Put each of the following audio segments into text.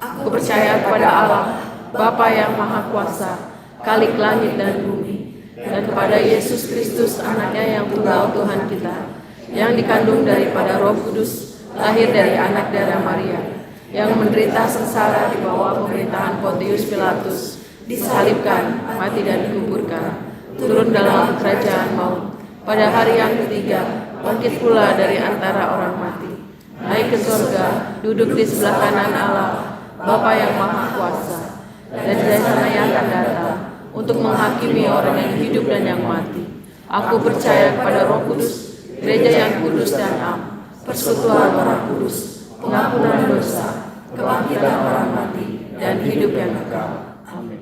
Aku percaya kepada Allah, Bapa yang Maha Kuasa, Khalik langit dan bumi, dan kepada Yesus Kristus, anaknya yang tunggal Tuhan kita, yang dikandung daripada Roh Kudus, lahir dari anak darah Maria, yang menderita sengsara di bawah pemerintahan Pontius Pilatus, disalibkan, mati dan dikuburkan, turun dalam kerajaan maut, pada hari yang ketiga, bangkit pula dari antara orang mati, naik ke surga, duduk di sebelah kanan Allah, Bapa yang Maha Kuasa, dan dari sana yang akan datang, untuk menghakimi orang yang hidup dan yang mati. Aku percaya kepada Roh Kudus, gereja yang kudus dan am, persekutuan orang kudus, pengampunan dosa, kebangkitan orang mati, dan hidup yang kekal. Amin.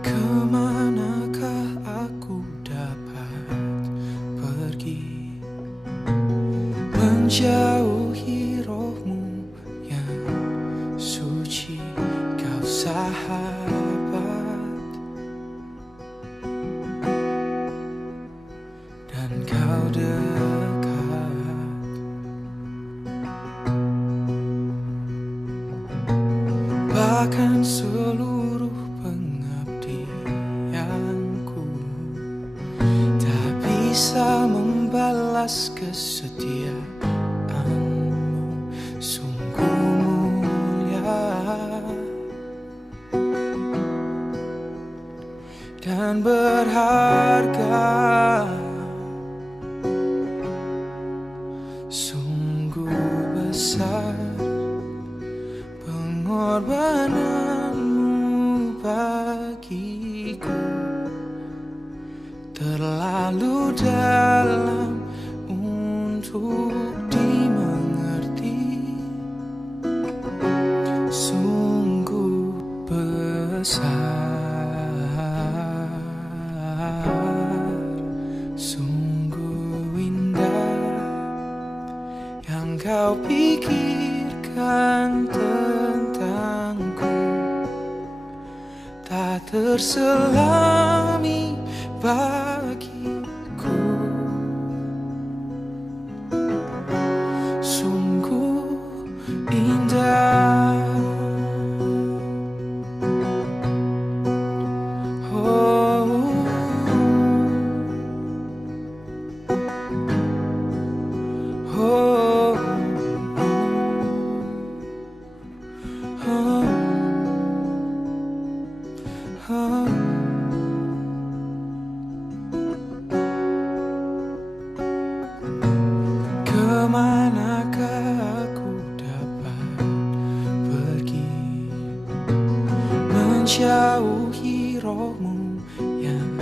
Kemanakah aku dapat pergi, menjauhi rohmu yang suci, kau sahabat, dan kau dekat. Bahkan seluruh pengabdianku tak bisa membalas kesetiaanmu, sungguh mulia dan berharga, sungguh besar pengorbananmu bagiku, terlalu dalam untuk dimengerti, sungguh besar, sungguh indah yang kau pikirkan tentangku, tak terselami bagiku, sungguh indah. Oh, oh, oh, oh. Kemanakah aku dapat pergi, menjauhi rohmu yang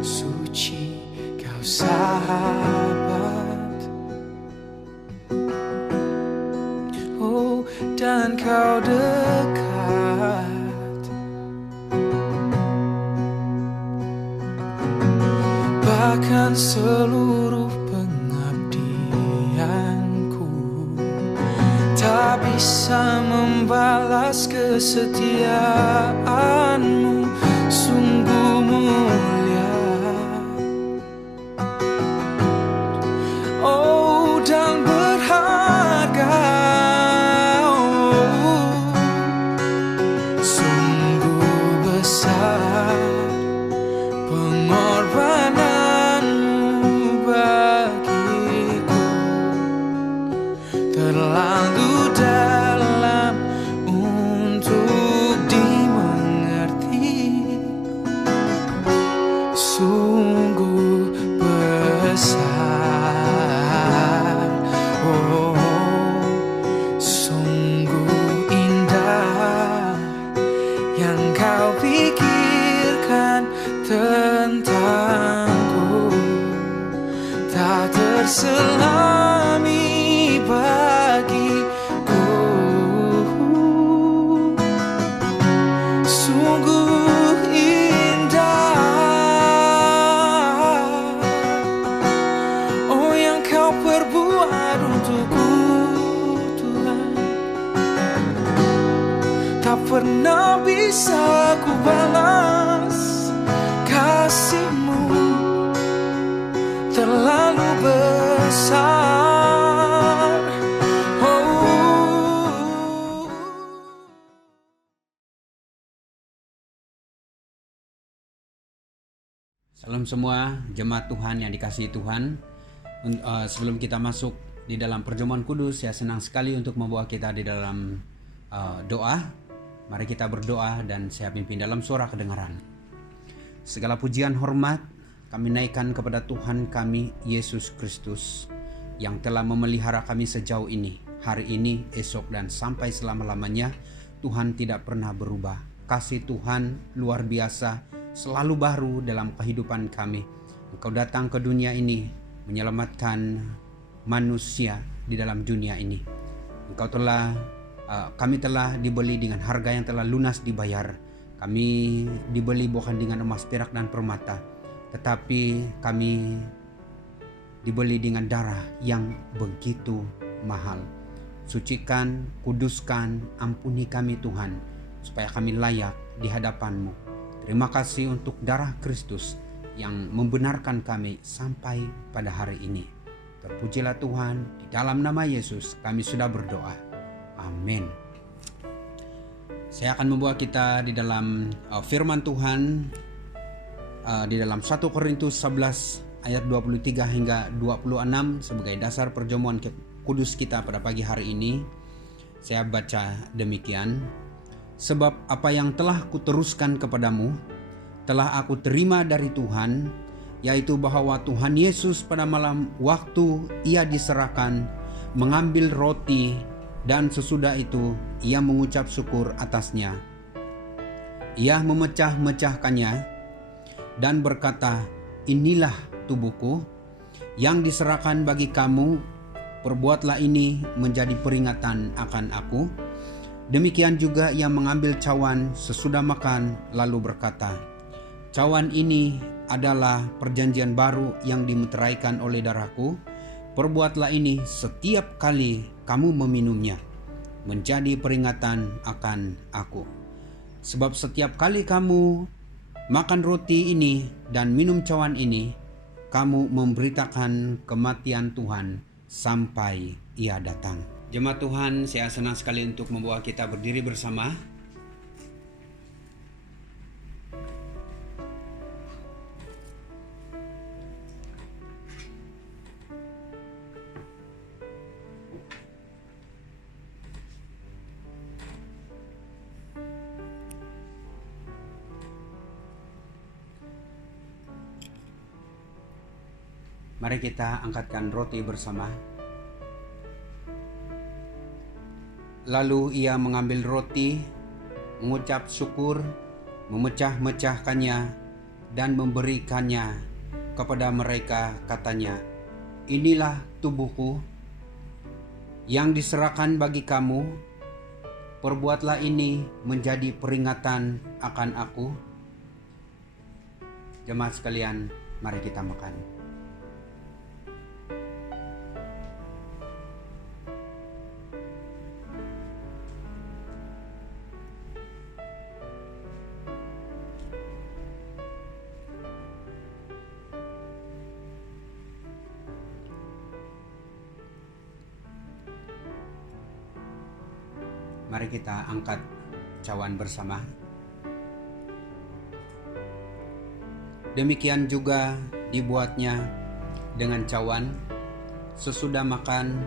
suci, kau sahabat, oh, dan kau dekat. Bahkan seluruh pengabdianku tak bisa membalas kesetiaanmu, sungguh mulia, oh, dan berharga, oh, sungguh besar pengorbananmu bagiku, terlalu dalam untuk dimengerti, sungguh besar, oh, sungguh indah yang kau pikirkan tentangku, tak terselami bagiku, sungguh indah, oh, yang kau perbuat untukku, Tuhan, tak pernah bisa ku balas kasih-Mu, terlalu besar, oh, Salam semua jemaat Tuhan yang dikasihi Tuhan. Sebelum kita masuk di dalam perjamuan kudus, saya senang sekali untuk membawa kita di dalam doa. Mari kita berdoa dan saya pimpin dalam suara kedengaran. Segala pujian hormat kami naikkan kepada Tuhan kami Yesus Kristus yang telah memelihara kami sejauh ini, hari ini, esok dan sampai selama-lamanya. Tuhan tidak pernah berubah. Kasih Tuhan luar biasa, selalu baru dalam kehidupan kami. Engkau datang ke dunia ini menyelamatkan manusia di dalam dunia ini. Kami telah dibeli dengan harga yang telah lunas dibayar. Kami dibeli bukan dengan emas, perak dan permata, tetapi kami dibeli dengan darah yang begitu mahal. Sucikan, kuduskan, ampuni kami Tuhan, supaya kami layak di hadapan-Mu. Terima kasih untuk darah Kristus yang membenarkan kami sampai pada hari ini. Terpujilah Tuhan, di dalam nama Yesus kami sudah berdoa. Amin. Saya akan membawa kita di dalam firman Tuhan di dalam 1 Korintus 11 ayat 23 hingga 26 sebagai dasar perjamuan kudus kita pada pagi hari ini. Saya baca demikian. Sebab apa yang telah kuteruskan kepadamu telah aku terima dari Tuhan, yaitu bahwa Tuhan Yesus pada malam waktu ia diserahkan mengambil roti, dan sesudah itu ia mengucap syukur atasnya. Ia memecah-mecahkannya dan berkata, "Inilah tubuhku yang diserahkan bagi kamu, perbuatlah ini menjadi peringatan akan aku." Demikian juga ia mengambil cawan sesudah makan lalu berkata, "Cawan ini adalah perjanjian baru yang dimeteraikan oleh darahku. Perbuatlah ini setiap kali kamu meminumnya, menjadi peringatan akan aku. Sebab setiap kali kamu makan roti ini dan minum cawan ini, kamu memberitakan kematian Tuhan sampai ia datang." Jemaat Tuhan, saya senang sekali untuk membawa kita berdiri bersama. Mari kita angkatkan roti bersama. Lalu ia mengambil roti, mengucap syukur, memecah-mecahkannya, dan memberikannya kepada mereka, katanya, "Inilah tubuhku yang diserahkan bagi kamu. Perbuatlah ini menjadi peringatan akan aku." Jemaat sekalian, mari kita makan. Mari kita angkat cawan bersama. Demikian juga dibuatnya dengan cawan. Sesudah makan,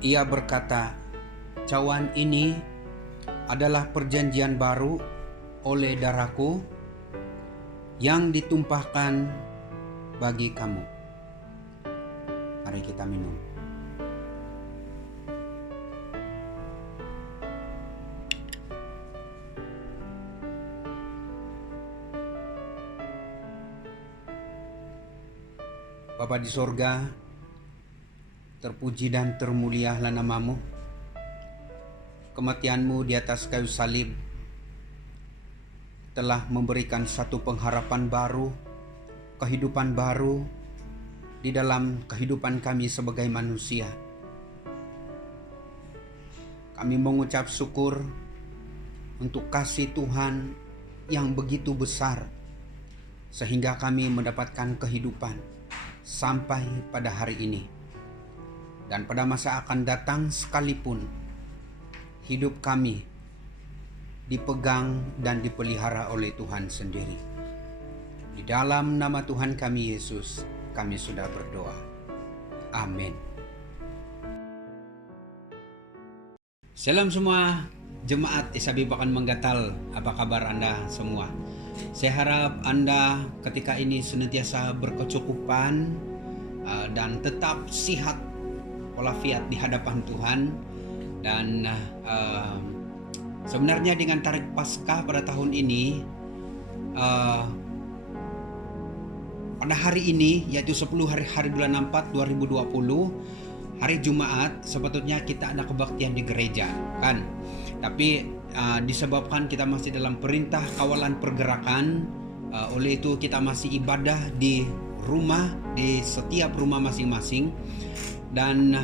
ia berkata, "Cawan ini adalah perjanjian baru oleh darahku yang ditumpahkan bagi kamu. Mari kita minum." Bapa di sorga, terpuji dan termulialah namamu. Kematianmu di atas kayu salib telah memberikan satu pengharapan baru, kehidupan baru di dalam kehidupan kami sebagai manusia. Kami mengucap syukur untuk kasih Tuhan yang begitu besar, sehingga kami mendapatkan kehidupan sampai pada hari ini. Dan pada masa akan datang sekalipun, hidup kami dipegang dan dipelihara oleh Tuhan sendiri. Di dalam nama Tuhan kami Yesus, kami sudah berdoa. Amin. Salam semua jemaat Isabi Pakan Menggatal, apa kabar Anda semua? Saya harap Anda ketika ini senantiasa berkecukupan dan tetap sihat walafiat di hadapan Tuhan. Dan sebenarnya dengan tarik Paskah pada tahun ini, pada hari ini yaitu 10 hari bulan 4 2020, hari Jumat, sepatutnya kita ada kebaktian di gereja kan. Tapi disebabkan kita masih dalam perintah kawalan pergerakan, oleh itu kita masih ibadah di rumah, di setiap rumah masing-masing. Dan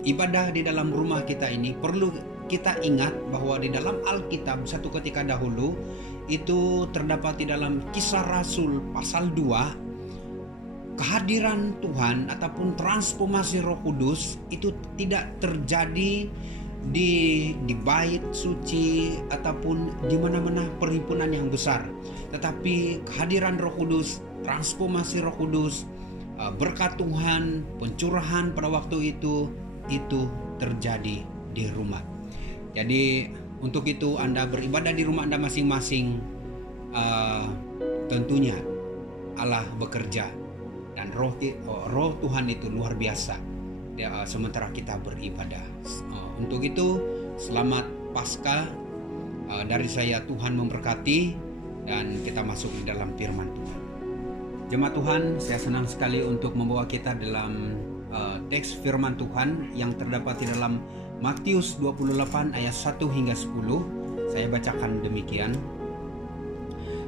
ibadah di dalam rumah kita ini perlu kita ingat bahwa di dalam Alkitab satu ketika dahulu itu terdapat di dalam Kisah Rasul pasal 2, kehadiran Tuhan ataupun transformasi Roh Kudus itu tidak terjadi di bait suci ataupun di mana-mana perhimpunan yang besar, tetapi kehadiran Roh Kudus, transformasi Roh Kudus, berkat Tuhan, pencurahan pada waktu itu terjadi di rumah. Jadi untuk itu Anda beribadah di rumah Anda masing-masing, tentunya Allah bekerja dan roh Tuhan itu luar biasa sementara kita beribadah. Untuk itu selamat Paskah dari saya, Tuhan memberkati, dan kita masuk di dalam firman Tuhan. Jemaat Tuhan, saya senang sekali untuk membawa kita dalam teks firman Tuhan yang terdapat di dalam Matius 28 ayat 1 hingga 10. Saya bacakan demikian.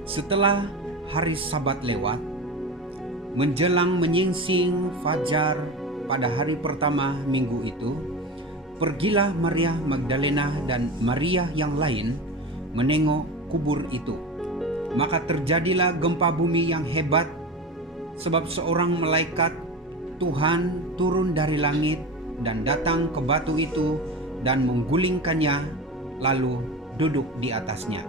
Setelah hari Sabat lewat, menjelang menyingsing fajar pada hari pertama minggu itu, pergilah Maria Magdalena dan Maria yang lain menengok kubur itu. Maka terjadilah gempa bumi yang hebat, sebab seorang malaikat Tuhan turun dari langit dan datang ke batu itu dan menggulingkannya, lalu duduk di atasnya.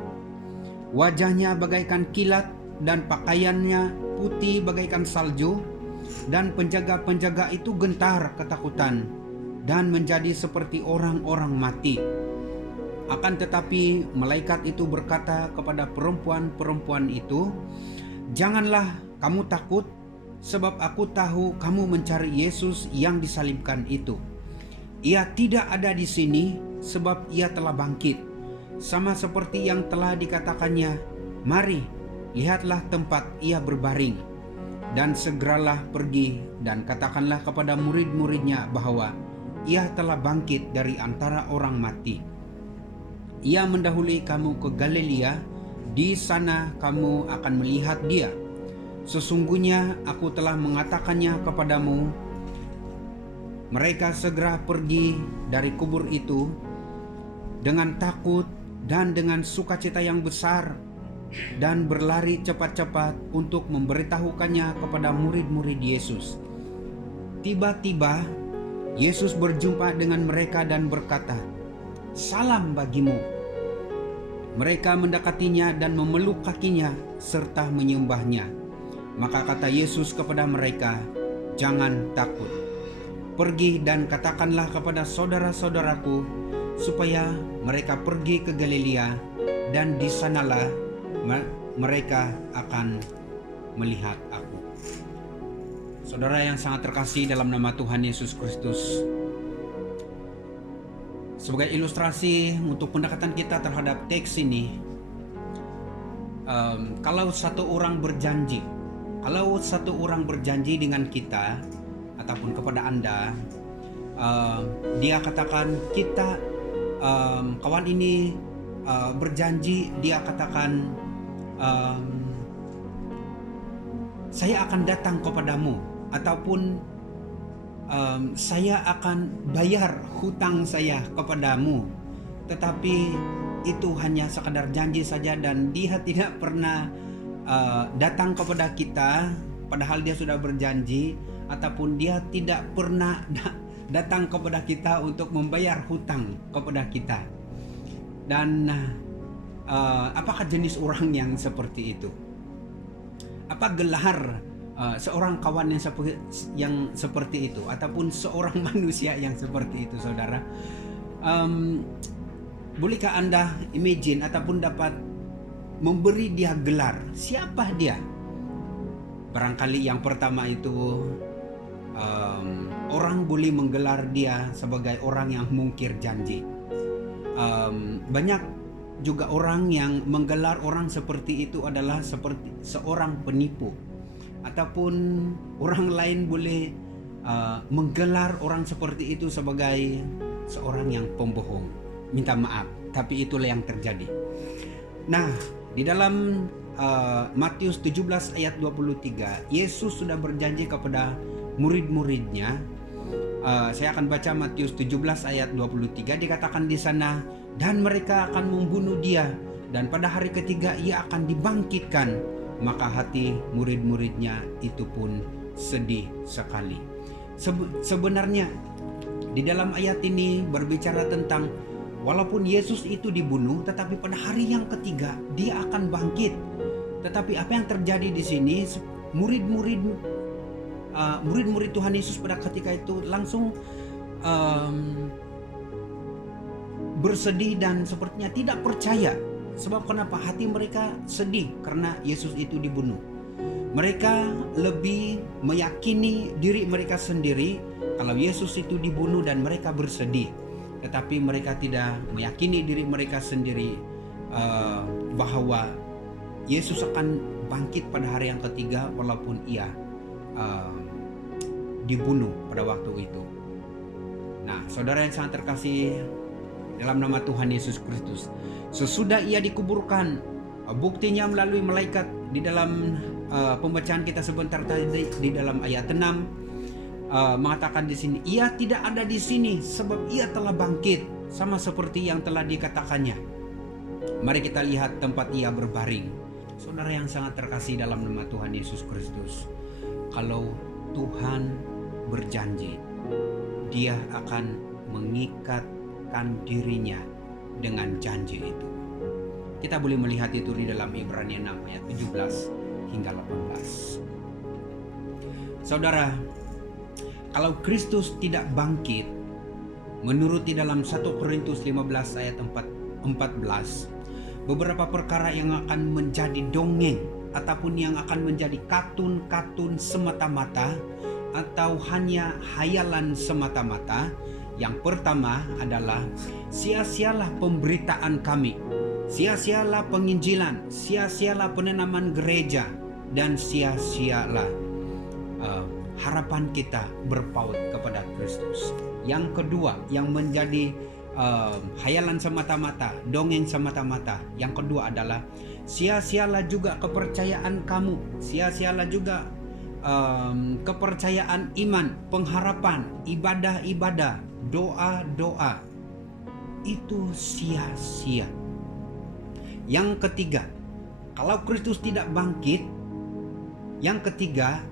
Wajahnya bagaikan kilat dan pakaiannya putih bagaikan salju, dan penjaga-penjaga itu gentar ketakutan dan menjadi seperti orang-orang mati. Akan tetapi malaikat itu berkata kepada perempuan-perempuan itu, "Janganlah kamu takut, sebab aku tahu kamu mencari Yesus yang disalibkan itu. Ia tidak ada di sini, sebab ia telah bangkit, sama seperti yang telah dikatakannya. Mari, lihatlah tempat ia berbaring, dan segeralah pergi dan katakanlah kepada murid-muridnya bahwa ia telah bangkit dari antara orang mati. Ia mendahului kamu ke Galilea, di sana kamu akan melihat dia. Sesungguhnya aku telah mengatakannya kepadamu." Mereka segera pergi dari kubur itu dengan takut dan dengan sukacita yang besar, dan berlari cepat-cepat untuk memberitahukannya kepada murid-murid Yesus. Tiba-tiba Yesus berjumpa dengan mereka dan berkata, "Salam bagimu." Mereka mendekatinya dan memeluk kakinya serta menyembahnya. Maka kata Yesus kepada mereka, "Jangan takut. Pergi dan katakanlah kepada saudara-saudaraku supaya mereka pergi ke Galilea, dan di sanalah mereka akan melihat aku." Saudara yang sangat terkasih dalam nama Tuhan Yesus Kristus, sebagai ilustrasi untuk pendekatan kita terhadap teks ini, kalau satu orang berjanji dengan kita ataupun kepada Anda, dia katakan kita, kawan ini berjanji, dia katakan, "Saya akan datang kepadamu," ataupun "Saya akan bayar hutang saya kepadamu." Tetapi itu hanya sekadar janji saja, dan dia tidak pernah datang kepada kita padahal dia sudah berjanji, ataupun dia tidak pernah datang kepada kita untuk membayar hutang kepada kita. Dan apakah jenis orang yang seperti itu? gelar seorang kawan yang seperti itu, ataupun seorang manusia yang seperti itu, saudara. Bolehkah Anda imagine ataupun dapat memberi dia gelar? Siapa dia? Barangkali yang pertama itu orang boleh menggelar dia sebagai orang yang mungkir janji. Banyak juga orang yang menggelar orang seperti itu adalah seperti seorang penipu, ataupun orang lain boleh menggelar orang seperti itu sebagai seorang yang pembohong. Minta maaf, tapi itulah yang terjadi. Nah, di dalam Matius 17 ayat 23, Yesus sudah berjanji kepada murid-muridnya. Saya akan baca Matius 17 ayat 23. Dikatakan di sana, dan mereka akan membunuh dia, dan pada hari ketiga ia akan dibangkitkan. Maka hati murid-muridnya itu pun sedih sekali. Sebenarnya di dalam ayat ini berbicara tentang walaupun Yesus itu dibunuh, tetapi pada hari yang ketiga dia akan bangkit. Tetapi apa yang terjadi di sini, murid-murid Tuhan Yesus pada ketika itu langsung bersedih dan sepertinya tidak percaya. Sebab kenapa? Hati mereka sedih karena Yesus itu dibunuh. Mereka lebih meyakini diri mereka sendiri kalau Yesus itu dibunuh, dan mereka bersedih. Tetapi mereka tidak meyakini diri mereka sendiri bahwa Yesus akan bangkit pada hari yang ketiga walaupun ia dibunuh pada waktu itu. Nah, saudara yang sangat terkasih dalam nama Tuhan Yesus Kristus, sesudah ia dikuburkan, buktinya melalui malaikat di dalam pembacaan kita sebentar tadi di dalam ayat 6 mengatakan di sini, ia tidak ada di sini sebab ia telah bangkit, sama seperti yang telah dikatakannya. Mari kita lihat tempat ia berbaring. Saudara yang sangat terkasih dalam nama Tuhan Yesus Kristus, kalau Tuhan berjanji, dia akan mengikatkan dirinya dengan janji itu. Kita boleh melihat itu di dalam Ibrani 6 ayat 17 hingga 18. Saudara, kalau Kristus tidak bangkit, menurut di dalam 1 Korintus 15 ayat 14, beberapa perkara yang akan menjadi dongeng ataupun yang akan menjadi katun-katun semata-mata atau hanya hayalan semata-mata. Yang pertama adalah sia-sialah pemberitaan kami, sia-sialah penginjilan, sia-sialah penenaman gereja, dan sia-sialah harapan kita berpaut kepada Kristus. Yang kedua yang menjadi hayalan semata-mata, dongeng semata-mata, yang kedua adalah sia-sialah juga kepercayaan kamu, sia-sialah juga kepercayaan iman, pengharapan, ibadah-ibadah, doa-doa. Itu sia-sia. Yang ketiga, kalau Kristus tidak bangkit, yang ketiga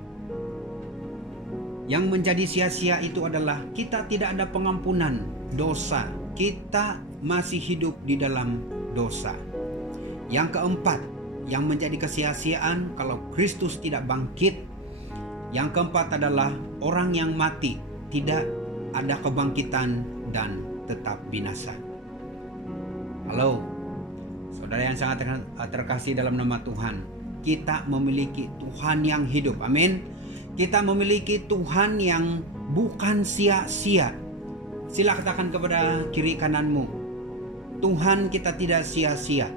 yang menjadi sia-sia itu adalah kita tidak ada pengampunan dosa. Kita masih hidup di dalam dosa. Yang keempat, yang menjadi kesia-siaan kalau Kristus tidak bangkit, yang keempat adalah orang yang mati tidak ada kebangkitan dan tetap binasa. Halo, saudara yang sangat terkasih dalam nama Tuhan, kita memiliki Tuhan yang hidup. Amin. Kita memiliki Tuhan yang bukan sia-sia. Sila katakan kepada kiri kananmu, Tuhan kita tidak sia-sia.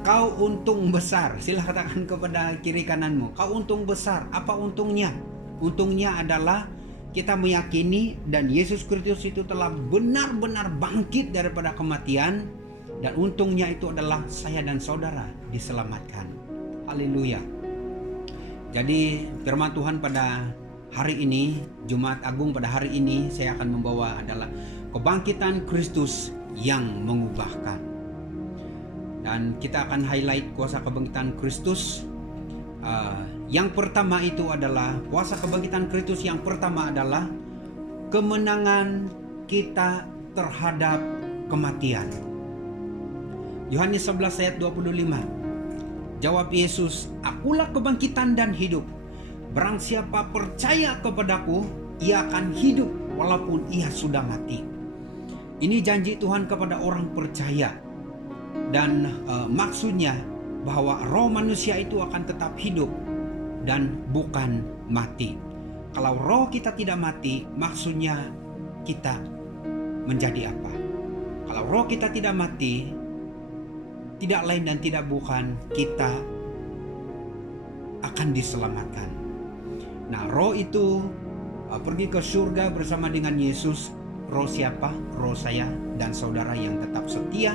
Kau untung besar. Sila katakan kepada kiri kananmu, kau untung besar. Apa untungnya? Untungnya adalah kita meyakini dan Yesus Kristus itu telah benar-benar bangkit daripada kematian. Dan untungnya itu adalah saya dan saudara diselamatkan. Haleluya. Jadi firman Tuhan pada hari ini, Jumat Agung pada hari ini, saya akan membawa adalah kebangkitan Kristus yang mengubahkan. Dan kita akan highlight kuasa kebangkitan Kristus. Yang pertama itu adalah kuasa kebangkitan Kristus yang pertama adalah kemenangan kita terhadap kematian. Yohanes 11 ayat 25. Jawab Yesus, "Akulah kebangkitan dan hidup. Barang siapa percaya kepadaku, ia akan hidup walaupun ia sudah mati." Ini janji Tuhan kepada orang percaya. Dan maksudnya bahwa roh manusia itu akan tetap hidup dan bukan mati. Kalau roh kita tidak mati, maksudnya kita menjadi apa? Kalau roh kita tidak mati, tidak lain dan tidak bukan kita akan diselamatkan. Nah, roh itu pergi ke surga bersama dengan Yesus. Roh siapa? Roh saya dan saudara yang tetap setia,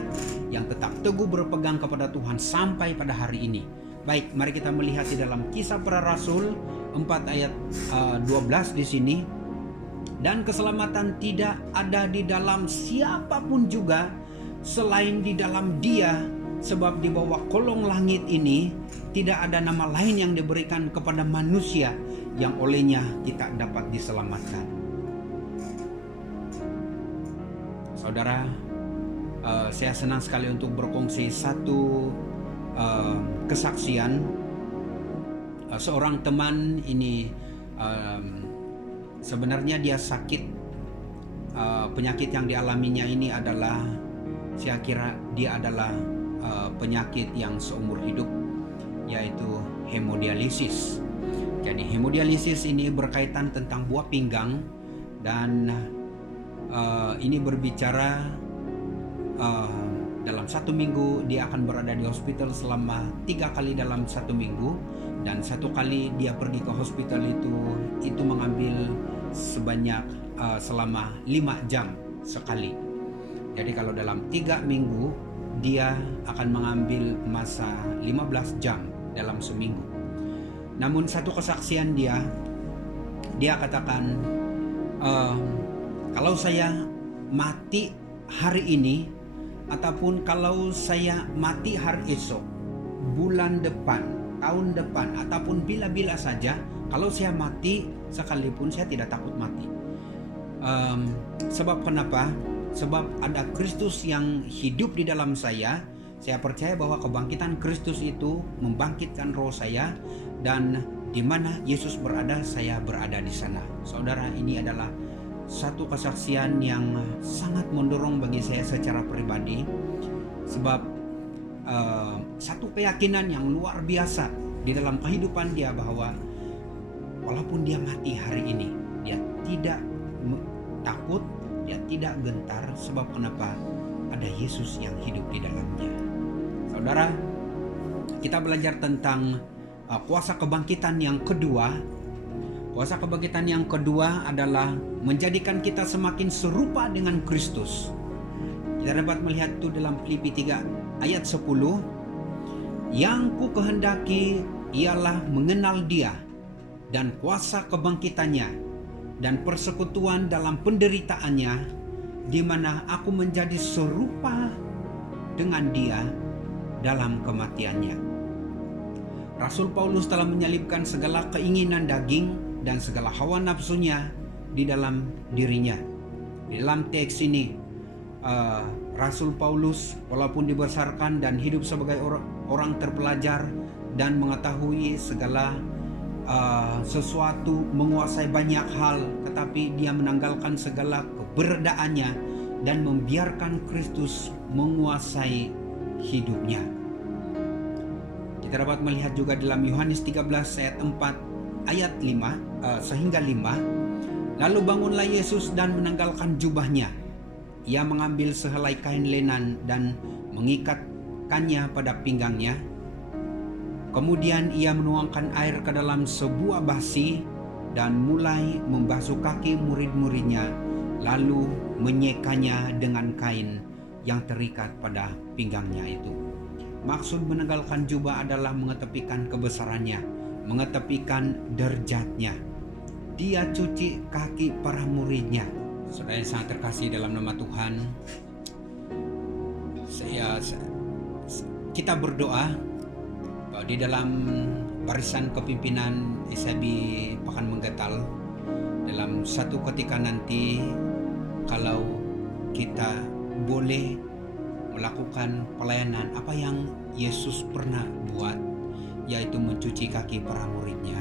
yang tetap teguh berpegang kepada Tuhan sampai pada hari ini. Baik, mari kita melihat di dalam Kisah Para Rasul 4 ayat 12 di sini. Dan keselamatan tidak ada di dalam siapapun juga selain di dalam Dia, sebab di bawah kolong langit ini tidak ada nama lain yang diberikan kepada manusia yang olehnya kita dapat diselamatkan. Saudara, saya senang sekali untuk berkongsi satu kesaksian. Seorang teman ini sebenarnya dia sakit. Penyakit yang dialaminya ini adalah, saya kira dia adalah penyakit yang seumur hidup, yaitu hemodialisis. Jadi hemodialisis ini berkaitan tentang buah pinggang, dan ini berbicara dalam 1 minggu dia akan berada di hospital selama 3 kali dalam 1 minggu, dan 1 kali dia pergi ke hospital itu mengambil sebanyak selama 5 jam sekali. Jadi kalau dalam 3 minggu dia akan mengambil masa 15 jam dalam seminggu. Namun satu kesaksian dia katakan, kalau saya mati hari ini, ataupun kalau saya mati hari esok, bulan depan, tahun depan, ataupun bila-bila saja, kalau saya mati sekalipun saya tidak takut mati. Sebab kenapa? Sebab ada Kristus yang hidup di dalam saya. Saya percaya bahwa kebangkitan Kristus itu membangkitkan roh saya, dan di mana Yesus berada, saya berada di sana. Saudara, ini adalah satu kesaksian yang sangat mendorong bagi saya secara pribadi, sebab satu keyakinan yang luar biasa di dalam kehidupan dia, bahwa walaupun dia mati hari ini, dia tidak takut, dia tidak gentar. Sebab kenapa? Ada Yesus yang hidup di dalamnya. Saudara, kita belajar tentang kuasa kebangkitan yang kedua. Kuasa kebangkitan yang kedua adalah menjadikan kita semakin serupa dengan Kristus. Kita dapat melihat itu dalam Filipi 3 ayat 10. Yang ku kehendaki ialah mengenal Dia dan kuasa kebangkitannya dan persekutuan dalam penderitaannya, di mana aku menjadi serupa dengan Dia dalam kematiannya. Rasul Paulus telah menyalibkan segala keinginan daging dan segala hawa nafsunya di dalam dirinya. Di dalam teks ini, Rasul Paulus walaupun dibesarkan dan hidup sebagai orang terpelajar dan mengetahui segala sesuatu, menguasai banyak hal, tetapi dia menanggalkan segala keberadaannya dan membiarkan Kristus menguasai hidupnya. Kita dapat melihat juga dalam Yohanes 13 ayat 4 ayat 5 sehingga 5. Lalu bangunlah Yesus dan menanggalkan jubahnya. Ia mengambil sehelai kain lenan dan mengikatkannya pada pinggangnya. Kemudian ia menuangkan air ke dalam sebuah basi dan mulai membasuh kaki murid-muridnya, lalu menyekanya dengan kain yang terikat pada pinggangnya itu. Maksud menanggalkan jubah adalah mengetepikan kebesarannya, mengetepikan derajatnya. Dia cuci kaki para muridnya. Saudara yang sangat terkasih dalam nama Tuhan, kita berdoa di dalam barisan kepimpinan SIB Pakan Menggetal, dalam satu ketika nanti, kalau kita boleh melakukan pelayanan apa yang Yesus pernah buat, yaitu mencuci kaki para muridnya.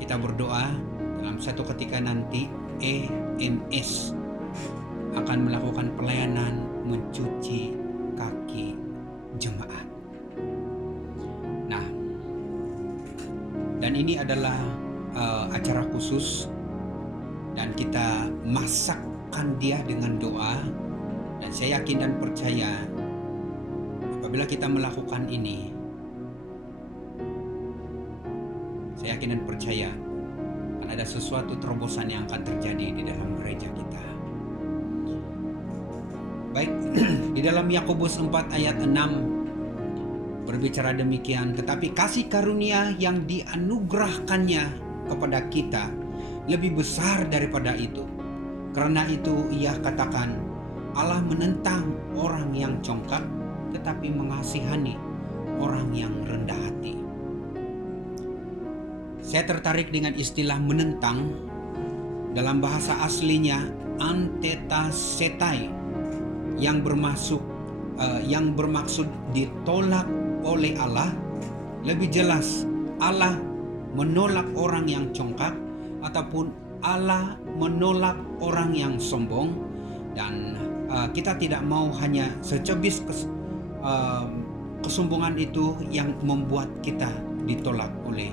Kita berdoa dalam satu ketika nanti EMS akan melakukan pelayanan mencuci kaki jemaat. Nah, dan ini adalah acara khusus dan kita masakkan dia dengan doa, dan saya yakin dan percaya apabila kita melakukan ini, saya yakin dan percaya akan ada sesuatu terobosan yang akan terjadi di dalam gereja kita. Baik, di dalam Yakobus 4 ayat 6 berbicara demikian, tetapi kasih karunia yang dianugerahkannya kepada kita lebih besar daripada itu. Karena itu ia katakan, Allah menentang orang yang congkak tetapi mengasihani orang yang rendah hati. Saya tertarik dengan istilah menentang. Dalam bahasa aslinya antetasetai, yang bermaksud ditolak oleh Allah. Lebih jelas, Allah menolak orang yang congkak ataupun Allah menolak orang yang sombong. Dan kita tidak mau hanya secebis kesombongan itu yang membuat kita ditolak oleh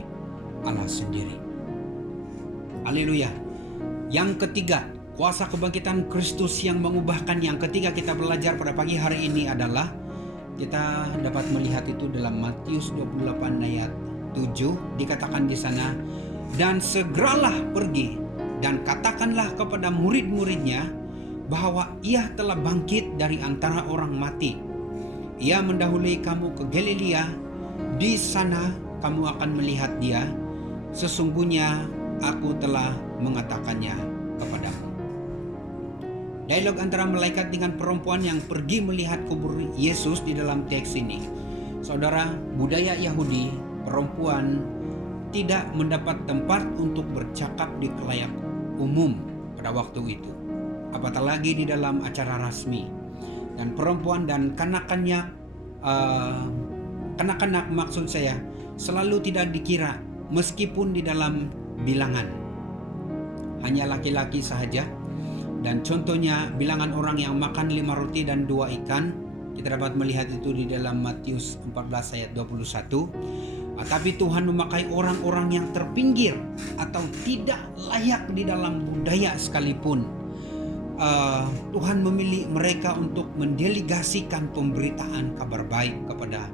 Allah sendiri. Haleluya. Yang ketiga, kuasa kebangkitan Kristus yang mengubahkan. Yang ketiga kita belajar pada pagi hari ini adalah kita dapat melihat itu dalam Matius 28 ayat 7, dikatakan di sana, dan segeralah pergi dan katakanlah kepada murid-muridnya bahwa ia telah bangkit dari antara orang mati. Ia mendahului kamu ke Galilea, di sana kamu akan melihat dia. Sesungguhnya aku telah mengatakannya kepadamu. Dialog antara malaikat dengan perempuan yang pergi melihat kubur Yesus di dalam teks ini. Saudara, budaya Yahudi, perempuan tidak mendapat tempat untuk bercakap di khalayak umum pada waktu itu, apatah lagi di dalam acara rasmi. Dan perempuan dan kanak-kanak maksud saya selalu tidak dikira, meskipun di dalam bilangan hanya laki-laki sahaja. Dan contohnya bilangan orang yang makan 5 roti dan 2 ikan, kita dapat melihat itu di dalam Matius 14 ayat 21. Tapi Tuhan memakai orang-orang yang terpinggir atau tidak layak di dalam budaya sekalipun. Tuhan memilih mereka untuk mendelegasikan pemberitaan kabar baik kepada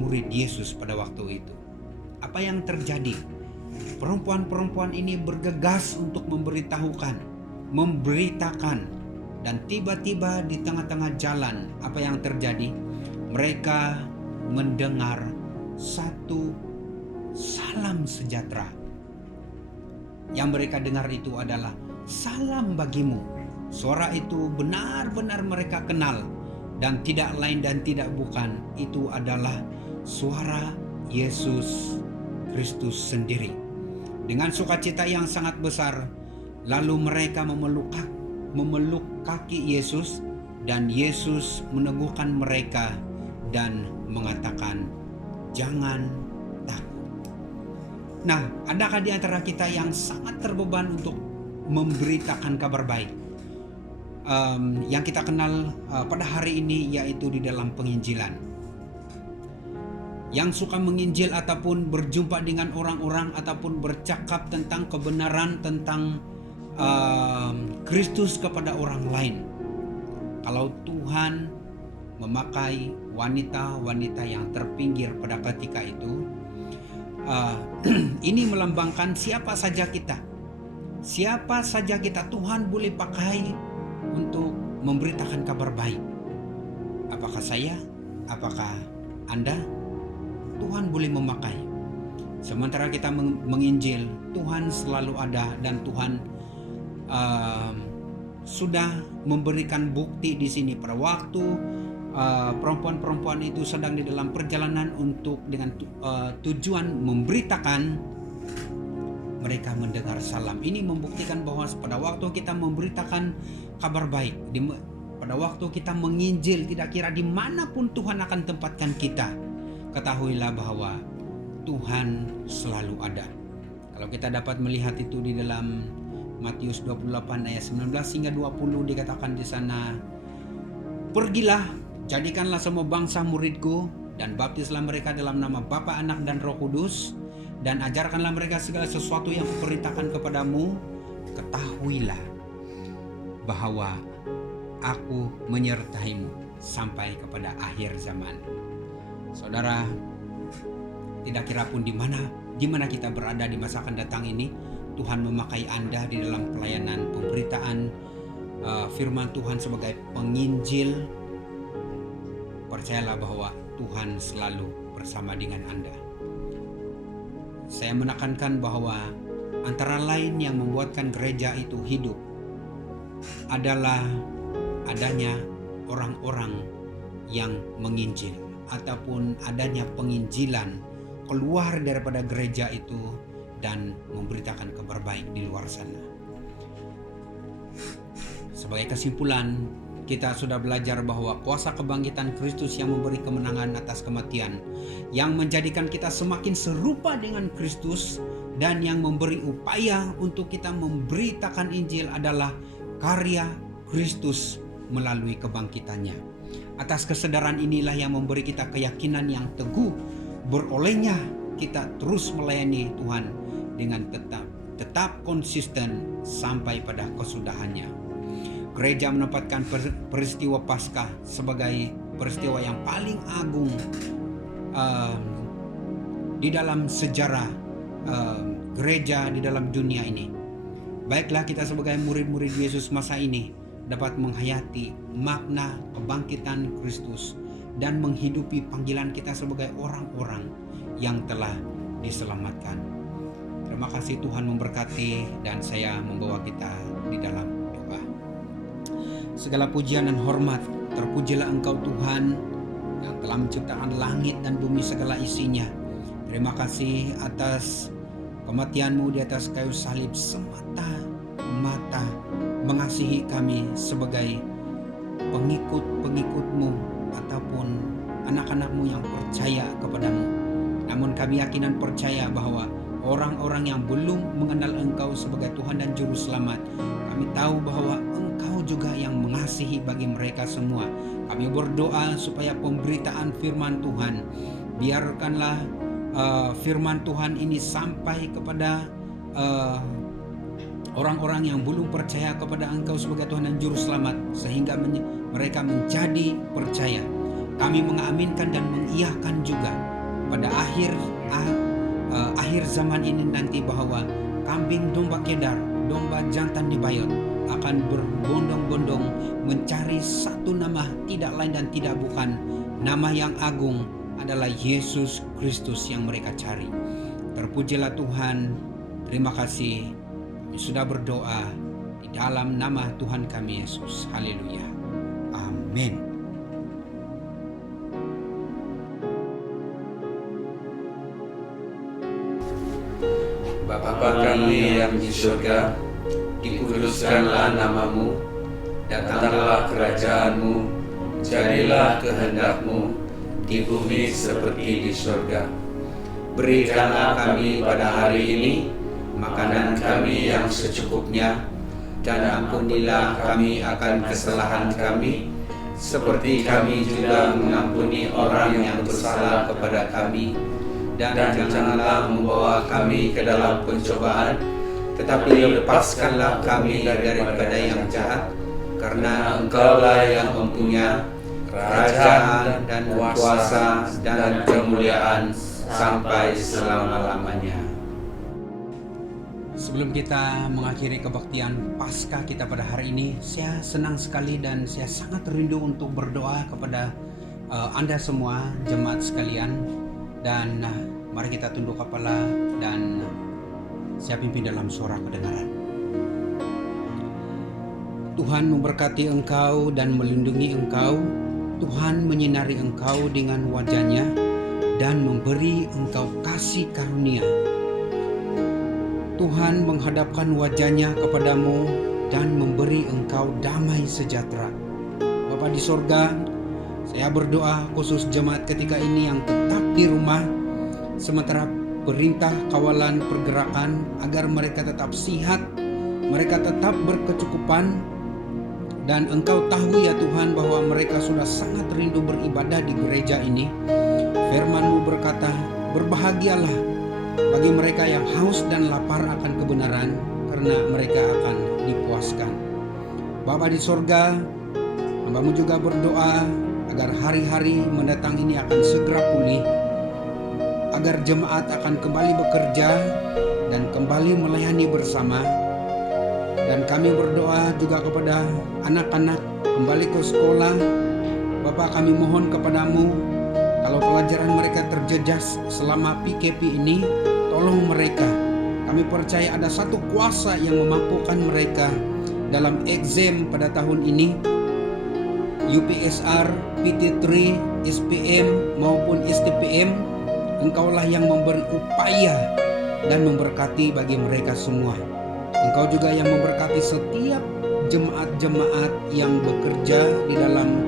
murid Yesus pada waktu itu. Apa yang terjadi? Perempuan-perempuan ini bergegas untuk memberitakan, dan tiba-tiba di tengah-tengah jalan apa yang terjadi? Mereka mendengar satu salam sejahtera. Yang mereka dengar itu adalah salam bagimu. Suara itu benar-benar mereka kenal, dan tidak lain dan tidak bukan, itu adalah suara Yesus Kristus sendiri. Dengan sukacita yang sangat besar, lalu mereka memeluk kaki Yesus, dan Yesus meneguhkan mereka dan mengatakan, jangan takut. Nah, adakah di antara kita yang sangat terbeban untuk memberitakan kabar baik? Yang kita kenal pada hari ini yaitu di dalam penginjilan. Yang suka menginjil ataupun berjumpa dengan orang-orang ataupun bercakap tentang kebenaran tentang Kristus kepada orang lain. Kalau Tuhan memakai wanita-wanita yang terpinggir pada ketika itu, ini melambangkan siapa saja kita. Siapa saja kita Tuhan boleh pakai untuk memberitakan kabar baik. Apakah saya? Apakah Anda? Tuhan boleh memakai. Sementara kita menginjil, Tuhan selalu ada, dan Tuhan sudah memberikan bukti di sini pada waktu perempuan-perempuan itu sedang di dalam perjalanan untuk dengan tujuan memberitakan, mereka mendengar salam. Ini membuktikan bahwa pada waktu kita memberitakan kabar baik, pada waktu kita menginjil, tidak kira dimanapun Tuhan akan tempatkan kita. ketahuilah bahwa Tuhan selalu ada. Kalau kita dapat melihat itu di dalam Matius 28 ayat 19 hingga 20 dikatakan di sana, "Pergilah, jadikanlah semua bangsa muridku dan baptislah mereka dalam nama Bapa, Anak dan Roh Kudus, dan ajarkanlah mereka segala sesuatu yang kuperintahkan kepadamu. Ketahuilah bahwa Aku menyertaimu sampai kepada akhir zaman." Saudara, tidak kira pun di mana kita berada di masa akan datang ini, Tuhan memakai Anda di dalam pelayanan pemberitaan firman Tuhan sebagai penginjil. Percayalah bahwa Tuhan selalu bersama dengan Anda. Saya menekankan bahwa antara lain yang membuatkan gereja itu hidup adalah adanya orang-orang yang menginjil, ataupun adanya penginjilan keluar daripada gereja itu dan memberitakan kabar baik di luar sana. Sebagai kesimpulan, kita sudah belajar bahwa kuasa kebangkitan Kristus yang memberi kemenangan atas kematian, yang menjadikan kita semakin serupa dengan Kristus, dan yang memberi upaya untuk kita memberitakan Injil adalah karya Kristus melalui kebangkitannya. Atas kesadaran inilah yang memberi kita keyakinan yang teguh, berolehnya kita terus melayani Tuhan dengan tetap konsisten sampai pada kesudahannya. Gereja menempatkan peristiwa Paskah sebagai peristiwa yang paling agung di dalam sejarah gereja di dalam dunia ini. Baiklah kita sebagai murid-murid Yesus masa ini dapat menghayati makna kebangkitan Kristus dan menghidupi panggilan kita sebagai orang-orang yang telah diselamatkan. Terima kasih, Tuhan memberkati, dan saya membawa kita di dalam doa. Segala pujian dan hormat terpujilah Engkau Tuhan yang telah menciptakan langit dan bumi segala isinya. Terima kasih atas kematian-Mu di atas kayu salib semata-mata mengasihi kami sebagai pengikut-pengikut-Mu ataupun anak-anak-Mu yang percaya kepadamu. Namun kami yakin dan percaya bahwa orang-orang yang belum mengenal Engkau sebagai Tuhan dan Juru Selamat, kami tahu bahwa Engkau juga yang mengasihi bagi mereka semua. Kami berdoa supaya pemberitaan firman Tuhan, biarkanlah firman Tuhan ini sampai kepada orang-orang yang belum percaya kepada Engkau sebagai Tuhan dan Juru Selamat, sehingga mereka menjadi percaya. Kami mengaminkan dan mengiyakan juga pada akhir zaman ini nanti bahwa kambing domba kedar, domba jantan dibayot akan berbondong-bondong mencari satu nama, tidak lain dan tidak bukan nama yang agung adalah Yesus Kristus yang mereka cari. Terpujilah Tuhan. Terima kasih. Kami sudah berdoa di dalam nama Tuhan kami Yesus. Haleluya. Amin. Bapa kami yang di surga, dikuduskanlah namamu, datanglah kerajaan-Mu, jadilah kehendak-Mu di bumi seperti di surga. Berikanlah kami pada hari ini makanan kami yang secukupnya, dan ampunilah kami akan kesalahan kami, seperti kami juga mengampuni orang yang bersalah kepada kami. Dan janganlah membawa kami ke dalam pencobaan, tetapi lepaskanlah kami daripada yang jahat, karena Engkaulah yang mempunyai kerajaan dan kuasa dan kemuliaan sampai selama-lamanya. Sebelum kita mengakhiri kebaktian Paskah kita pada hari ini, saya senang sekali dan saya sangat rindu untuk berdoa kepada Anda semua, jemaat sekalian. Dan mari kita tunduk kepala dan saya pimpin dalam suara kedengaran. Tuhan memberkati engkau dan melindungi engkau. Tuhan menyinari engkau dengan wajah-Nya dan memberi engkau kasih karunia. Tuhan menghadapkan wajah-Nya kepadamu dan memberi engkau damai sejahtera. Bapa di sorga, Saya berdoa khusus jemaat ketika ini yang tetap di rumah, sementara perintah kawalan pergerakan agar mereka tetap sehat, mereka tetap berkecukupan. Dan Engkau tahu ya Tuhan bahwa mereka sudah sangat rindu beribadah di gereja ini. Firman-Mu berkata, berbahagialah bagi mereka yang haus dan lapar akan kebenaran, karena mereka akan dipuaskan. Bapa di sorga, Hamba-Mu juga berdoa agar hari-hari mendatang ini akan segera pulih, agar jemaat akan kembali bekerja dan kembali melayani bersama. Dan kami berdoa juga kepada anak-anak kembali ke sekolah. Bapa, kami mohon kepadamu, kalau pelajaran mereka terjejas selama PKP ini, tolong mereka. Kami percaya ada satu kuasa yang memampukan mereka dalam exam pada tahun ini, UPSR, PT3, SPM maupun STPM. Engkaulah yang memberi upaya dan memberkati bagi mereka semua. Engkau juga yang memberkati setiap jemaat-jemaat yang bekerja di dalam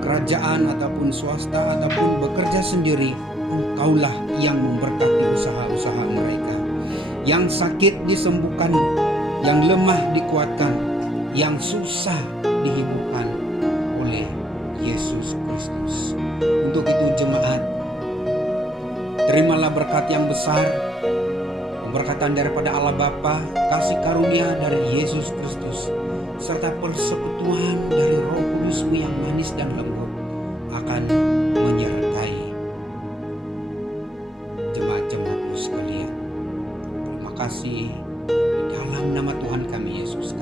kerajaan ataupun swasta ataupun bekerja sendiri. Engkaulah yang memberkati usaha-usaha mereka. Yang sakit disembuhkan, yang lemah dikuatkan, yang susah dihiburkan oleh Yesus Kristus. Untuk itu jemaat, terimalah berkat yang besar, pemberkatan daripada Allah Bapa, kasih karunia dari Yesus Kristus, serta persekutuan dari Roh Kudus-Mu yang manis dan lembut akan menyertai jemaat-jemaat-Mu sekalian. Terima kasih di dalam nama Tuhan kami Yesus.